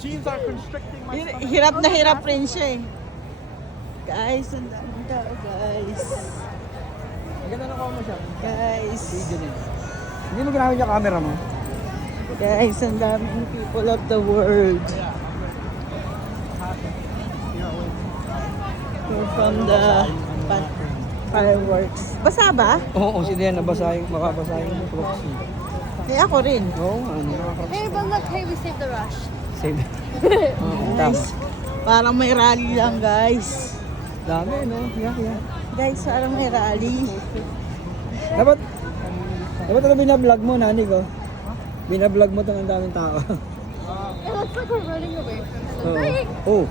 Jeans are constricting my stomach. Hirap na hirap rin siya eh. Guys, ang daming tao guys. Ganda na mo siya. Guys. Hindi mo ginamit yung camera mo. Guys, ang daming people of the world. We're from the fireworks. Basa ba? Oo, si Dian nabasahin, makabasahin yung clocks niya. Eh ako rin. Oo, ano. Hey, but look, hey, we saved the rush. Save. Oo, tama. Guys, parang may rally lang guys. Dami, no? Yeah. Guys, parang may rally. Dapat ano binablog mo, nani ko? Binablog mo itong ang daming tao. It looks like we're running away from them. Oo. Hey, Oh.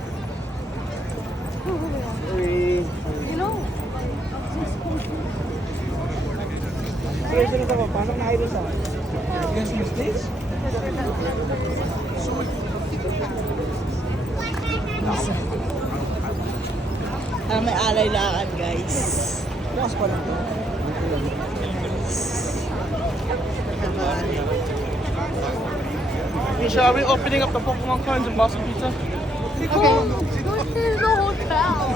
you know, Seryoso na ito, pasok na kayo sa yes, Miss Liz? May alay lakad guys. Bukas pa lang ito. Misha, are we opening up the Pokemon coins and Boston Pizza? okay, there's the hotel.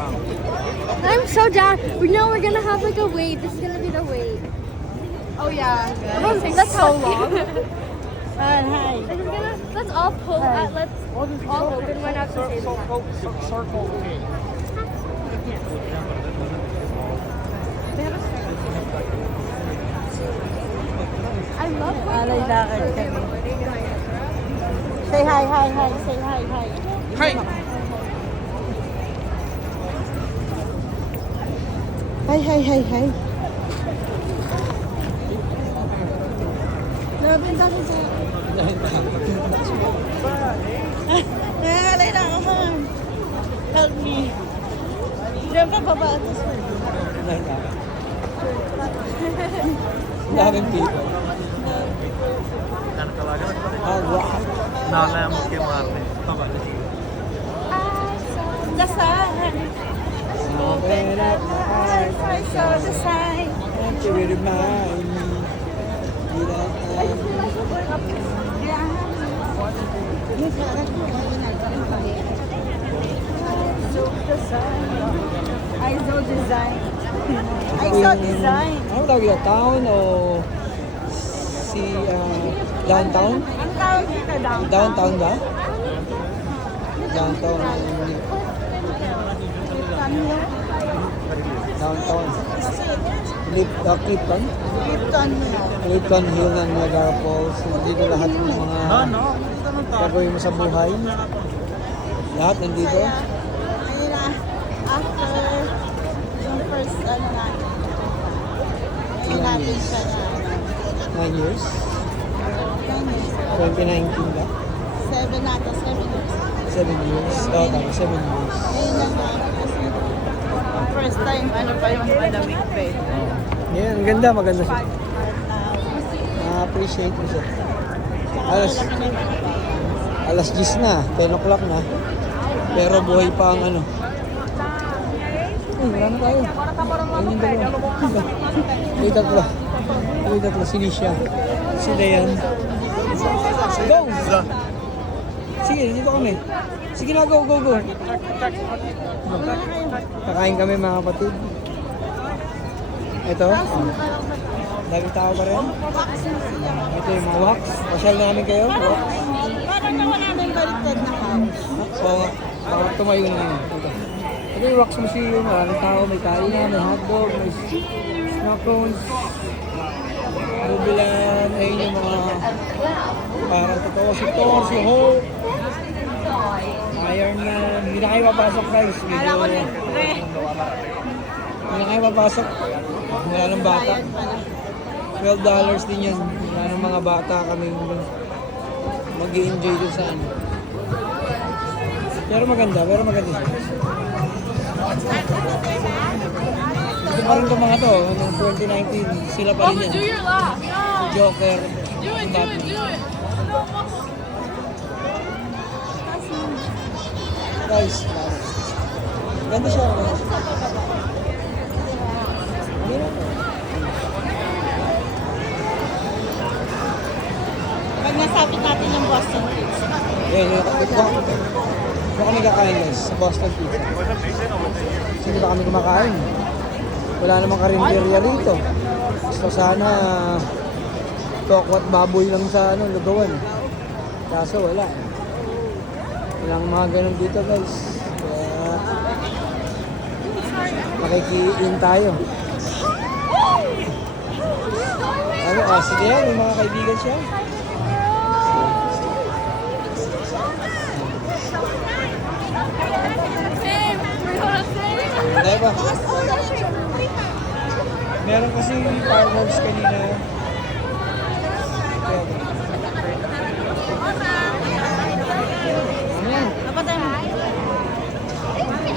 I'm so down. We know we're gonna have like a wait. This is gonna be the wait. Oh yeah, that's so long. Hi. Let's all pull. Let's all open one at the same time. Circle K. I love Alay lakad kami. Say hi. Say hi. Hi. Hi. Laban tayo sa... Alay lakad. Help me. Diyan ka baba. Ang daming people. Oh, wow. Nala mo kay Marley. The sun. Open up my eyes. I saw the sign. Don't you remind me. You don't I saw design. Ano tawag yun? Town o si downtown? Ang tawag dito Downtown ba? Downtown. Downtown. Clifton? Clifton Hill ng Niagara Falls. Dito lahat ng mga gagawin mo sa buhay. Lahat nandito. Ayun na, after yung first natin. Ayun natin siya na 9 years? 2019 ba? 7 natin, 7 years. 7 years? Oo, tama, 7 years. Ayun lang natin kasi first time ano pa yung malamig pa eh. Yan, ang ganda, maganda siya. Na-appreciate mo siya. Alas 10 na, 10 o'clock na. Pero buhay pa ang ano. Wala na tayo. Ayun yung dalawa. Yung tatlo. Si Lisha. Si Dayan. Go! Sige, dito kami. Sige na, go. Kakain kami mga kapatid. Ito. Dami tao pa rin. Ito yung mga wax. Pasyal namin kayo. Parang nawala na yung baliktad na house. Oo, baka tumayo na yun. Ito yung wax museum. Maraming tao. May kainan, may hotdog, may macarons. Bubilan. Ayun yung mga parang totoo. Si Thor, si Hulk. Iron Man. Hindi na kayo papasok guys. Medyo... Hindi na kayo papasok. Wala ng bata. $12 din yan. Wala ng mga bata kaming mag-i-enjoy dun sa ano. Pero maganda siya. Ito pa rin itong mga to. Noong 2019, sila pa rin yan. Do your laugh. Si Joker. Do it. Guys, ganda siya. Pag nasapit natin yung Boston Pizza. Yan, Ano kami kakain guys? Sa Boston Pizza. Kasi hindi ba kami kumakain? Wala namang karinderya rito. Gusto sana tokwat baboy lang sa lugawan. Kaso wala. Walang mga ganun dito guys. Kaya makikiin tayo. Ano, sige yan, may mga kaibigan siya. Hindi ba? Meron kasi farmers kanina.